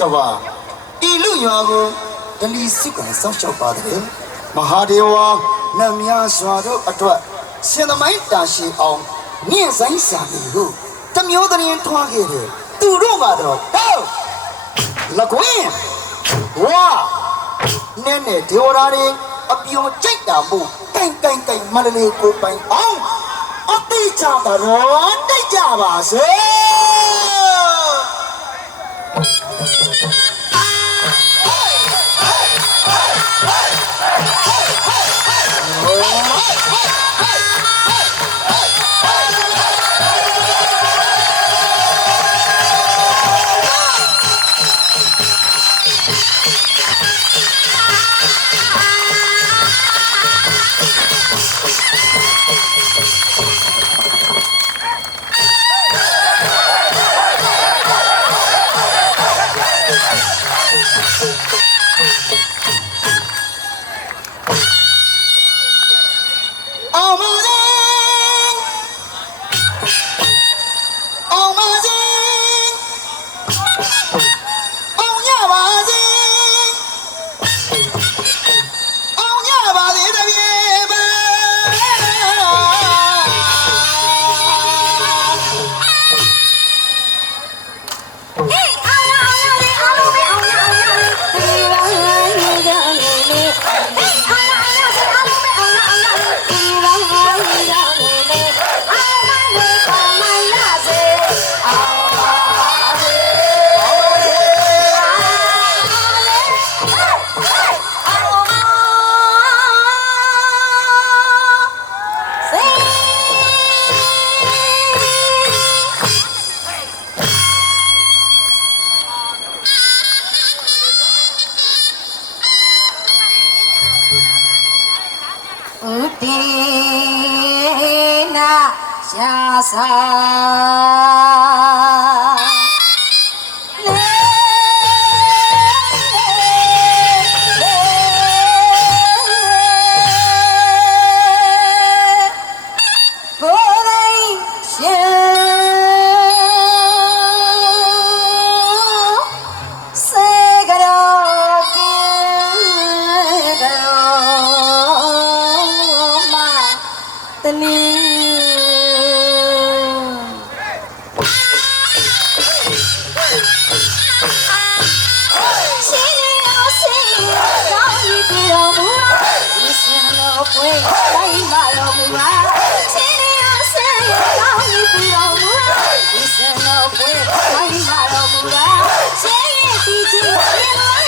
ကဘာဤလူရွာကိုဒလီစစ်ကံစောင့်ရှောက်ပါတယ်မဟာဒေဝနတ်များစွာတို့အတွက်ရှင်သမိုင်းတာရှည်အောင်မြင့်ဆိုင်စာမီကိုတမျိုးတရင်ထွားခဲ့တယ်သူတို့ကတော့ဟောလကွင်းဝါနဲ့နဲ့ဒေဝရာတွေအပြုံကြိုက်တာမို့တိုင်တိုင်တိုင်မန္တလေးကိုပိုင်အောင်အတိချတာတော့တိတ်ကြပါစေ ピーナシ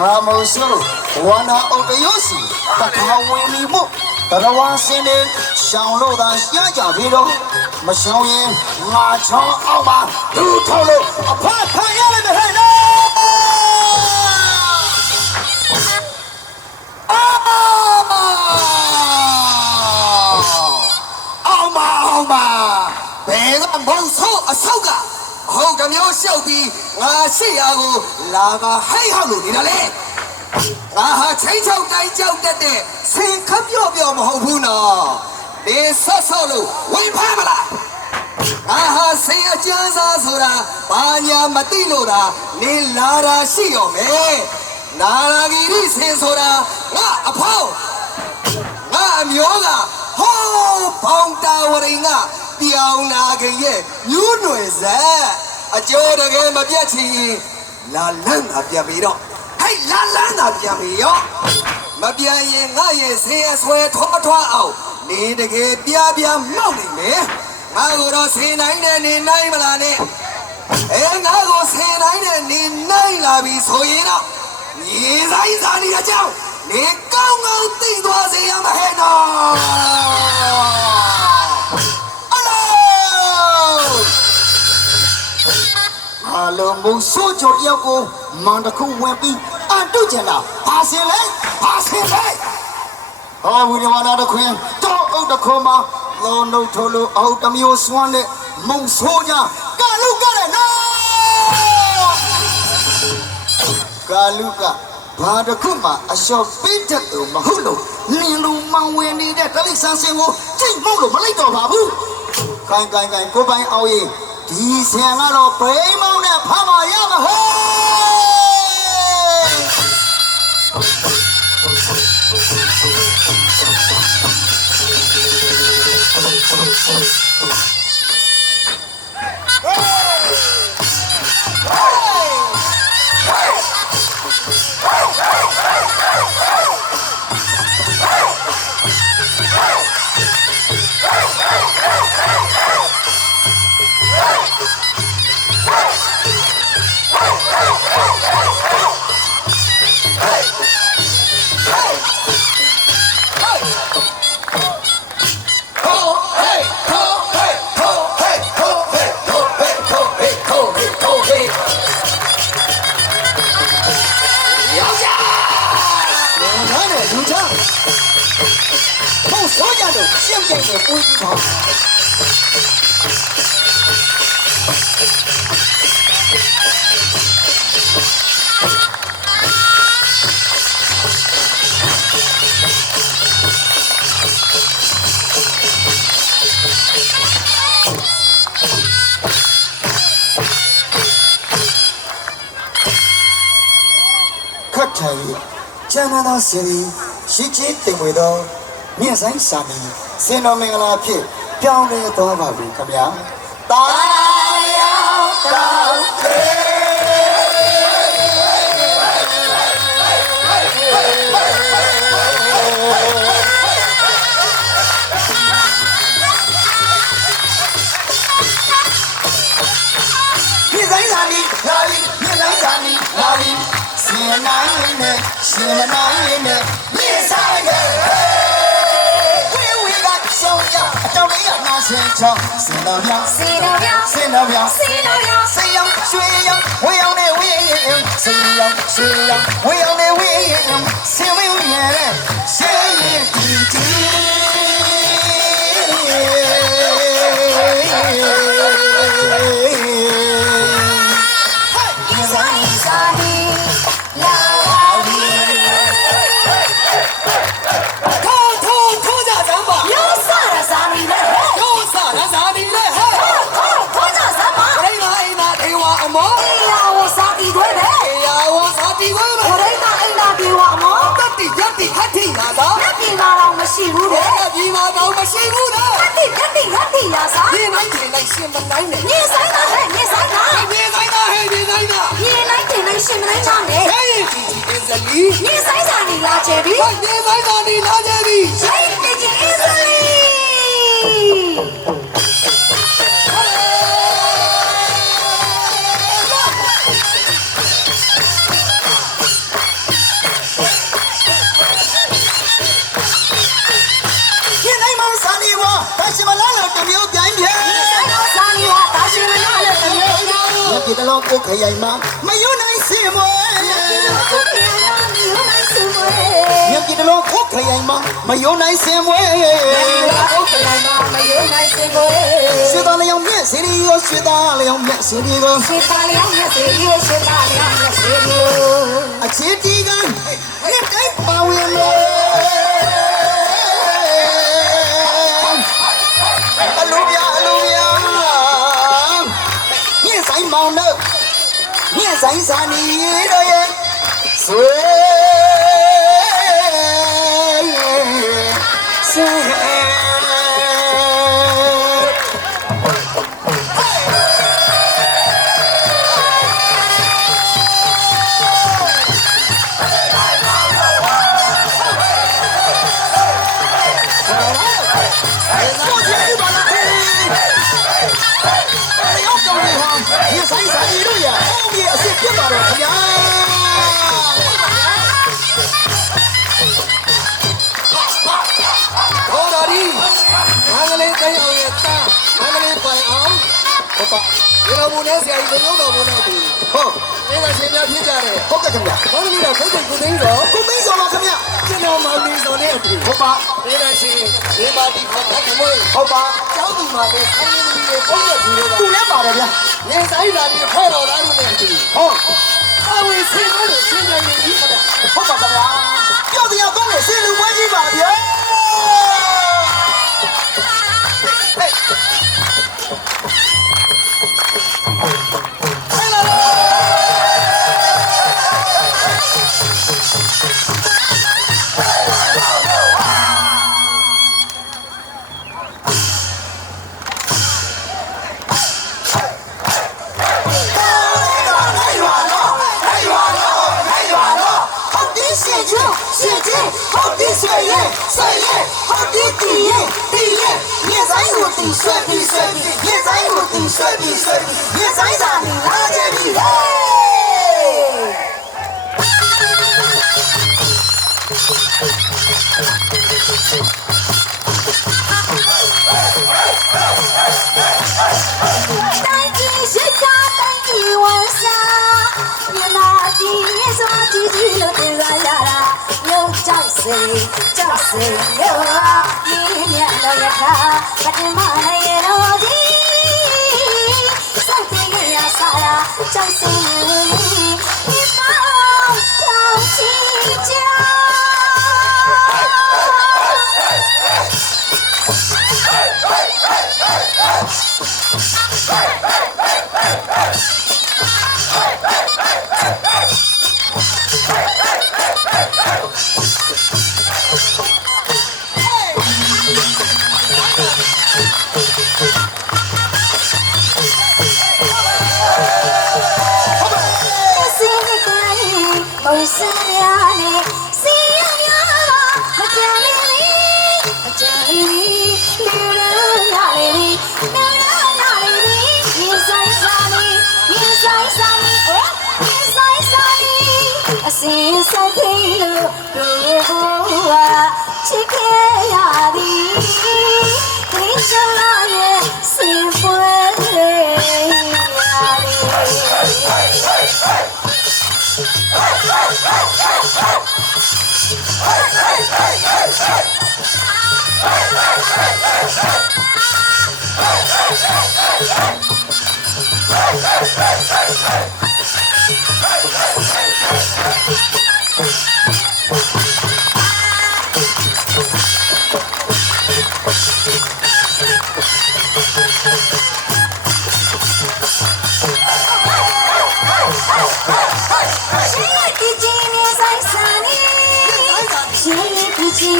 ရာမောဆူဝါနာအိုကယိုစီတခါဝင်မီမို့တရဝါစင်းနေရှောင်းလို့သာရှားကြပြီးတော့မရှောင်းရင်ငါချောင်းအောင်ပါလူထောက်လို့အဖတ်ဖတ်ရလိုက်မယ်ဟဲ့နော်အောင်ပါအောင်ပါဘယ်ကမုံဆိုးအဆောက်က ဟုတ်တယ်မျိုးရှောက်ပြီးငါရှိရကိုလာကဟိုက်ဟောက်လို့နေတာလေငါဟာချင်းချောက်တိုင်းကြောက်တတ်တဲ့ဆင်ခပ်ပြော့ပြော့မဟုတ်ဘူးနော်ဒီဆော့ဆော့လို့ဝင်ဖမ်းမလားငါဟာဆင်အကျန်းစားဆိုတာဘာညာမသိလို့တာနေလာတာရှိရောမယ်နာရာဂီရိဆင်ဆိုတာငါအဖောင်းငါအမျိုးကဟောဘောင်တာဝရိန်က ပြောင်းလာခင်ရဲ့ညူးနွယ်ဇက်အကျော်တကယ်မပြတ်ချင်ရင်လာလန်းတာပြန်ပြီးတော့ဟဲ့လာလန်းတာပြန်ပြီးရောမပြန်ရင်ငါရဲ့ဆင်းအဆွဲထွားထွားအောင်နေတကယ်ပြပြမောက်နေမယ်ငါကိုတော့ဆင်းနိုင်တဲ့နေနိုင်မလားနဲ့အဲငါကိုဆင်းနိုင်တဲ့နေနိုင်လာပြီဆိုရင်တော့ညီဆိုင်စားနေတဲ့အကြောင်းနေကောင်းကောင်းသိသွားစေရမဟဲ့နော် အလုံးမဆိုးကြတယောက်ကိုမန်တခုဝင်ပြီးအတုကျင်တာဘာစင်လဲဘာစင်လဲဟောဝိရဝနာတခွင်တော့အုတ်တခုံမှာလောနှုတ်ထိုးလို့အဟုတ်တစ်မျိုးစွမ်းတဲ့မုံဆိုးကြကလုကတဲ့နော်ကာလူကဘာတစ်ခုမှအလျှော်ပေးတတ်လို့မဟုတ်လို့နင်လူမောင်ဝင်နေတဲ့တလိဆန်းစင်ကိုကြိတ်မုတ်လို့မလိုက်တော့ပါဘူး။ခိုင်ခိုင်ခိုင်ကိုပိုင်အောင်ရင် ဒီဆင်ကတော့ဘိမောင်းနဲ့ဖမ်းပါရမဟဲ့ ငါနဲ့လူချဟုတ်ဆိုကြလို့ရှင်းပြနေပူးကြ ည့်ပါခတ်ထိုင်ကျမ်းသာစီရီရှိချစ်တင်ဝေသောမြင့်ဆိုင်စာမီစင်တော်မင်္ဂလာဖြစ်ပြောင်းလဲသွားပါပြီခင်ဗျာတာယောကောင်းမြင့်ဆိုင်စာမီလာပြီမြင့်ဆိုင်စာမီ လေးကနာဆင်ချောင်းစင်တော်ပြောင်းစီတော်ပြောင်းစင်တော်ပြောင်းစီတော်ပြောင်းစိတ်ရောင်ရွှေရောင်ဝေရောင်နဲ့ဝေရောင်စိတ် တိဟတိနာသာလက်ပြင်လာတော့မရှိဘူးဘတဲ့ယ်ဒီမှာတော့မရှိဘူးလားလက်တိလက်တိလက်တိလာစားဒီနိုင်ဒီနိုင်ရှင်မနိုင်နဲ့ညင်ဆိုင်တာဟဲ့ညင်ဆိုင်တာဒီဆိုင်တာဟဲ့ဒီဆိုင်တာညင်လိုက်တင်လိုက်ရှင်မနိုင်ချနဲ့ဟဲ့ဒီဒီအစ္စလီနေဆိုင်စာနေလာချေပြီဟဲ့နေဆိုင်တော်ဒီလာကြပြီရှိန်နေချင်းအစ္စလီ လုံးကိုခရိုင်မှာမယုံနိုင်စင်မွေကိုပြေရမျိုးနိုင်စုမွေညပြတလုံးကိုခရိုင်မှာမယုံနိုင်စင်မွေကိုကလေးမမယုံနိုင်စင်ကိုရွှေသားလျောင်မြက်စီရီကိုရွှေသားလျောင်မြက်စီရီကိုစေပါလျောင်းရဲ့စေရီစေပါလျောင်းရဲ့စေရီအခြေတီကလက်တိုင်းပါဝင်လေ မြင့်ဆိုင်စာ တော့လေဟာဒီဆိုင်ဆိုင်တို့ရအုံးကြီးအစ်စ်ပြတ်ပါတော့ခင်ဗျာဟောတော်ဒီမန္တလေးတိုင်းအောင်ရဲ့တာမန္တလေးပိုင်အောင်။ဟုတ်ပါ ရေတော်ဘုံနဲ့ဆရာကြီးတို့တော်ဘုံနဲ့ဒီဟုတ်နေကရှင်များဖြစ်ကြတယ်ဟုတ်ကဲ့ခင်ဗျာဘာလို့လဲတော့ဖိတ်ကိုသိန်းတော့။ကိုမင်းစောပါခင်ဗျာကျွန်တော်မောင်လေးစောနဲ့အတူ။ဟုတ်ပါနေကရှင်ဒီပါတီခေါ်တဲ့မွေးဟုတ်ပါကျောင်းသူမှာလည်းဆိုင်ရင်းတွေပုံရသူတွေကသူလည်းပါတယ်ဗျာနေဆိုင်လာပြီးဖွဲ့တော်လာလို့လည်းအတူ။ဟုတ် 你在哪里？哪里？嘿！带你寻找带你玩耍，你那里什么季节？天呀呀啦，有彩色，彩色哟啊，一年到头不寂寞呀啦。 စားရာ အစင်းဆိုင်ဖိလို့တို့ကိုချ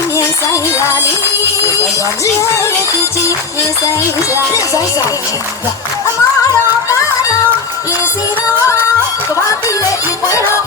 面山呀哩，我也自己面山呀。面山呀，阿妈老爸老，也是老，我爸比嘞也会老。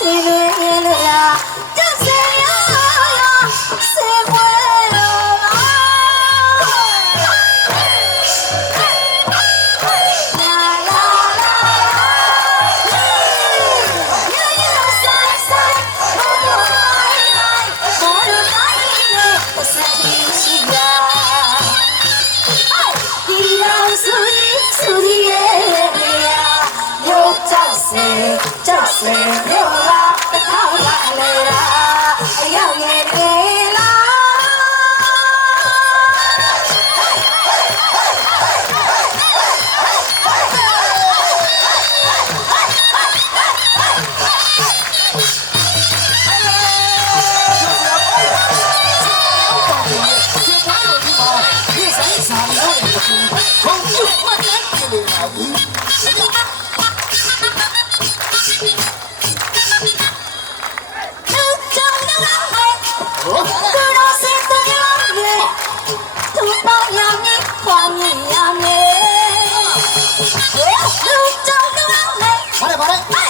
지금이 눌러 Come on, come on.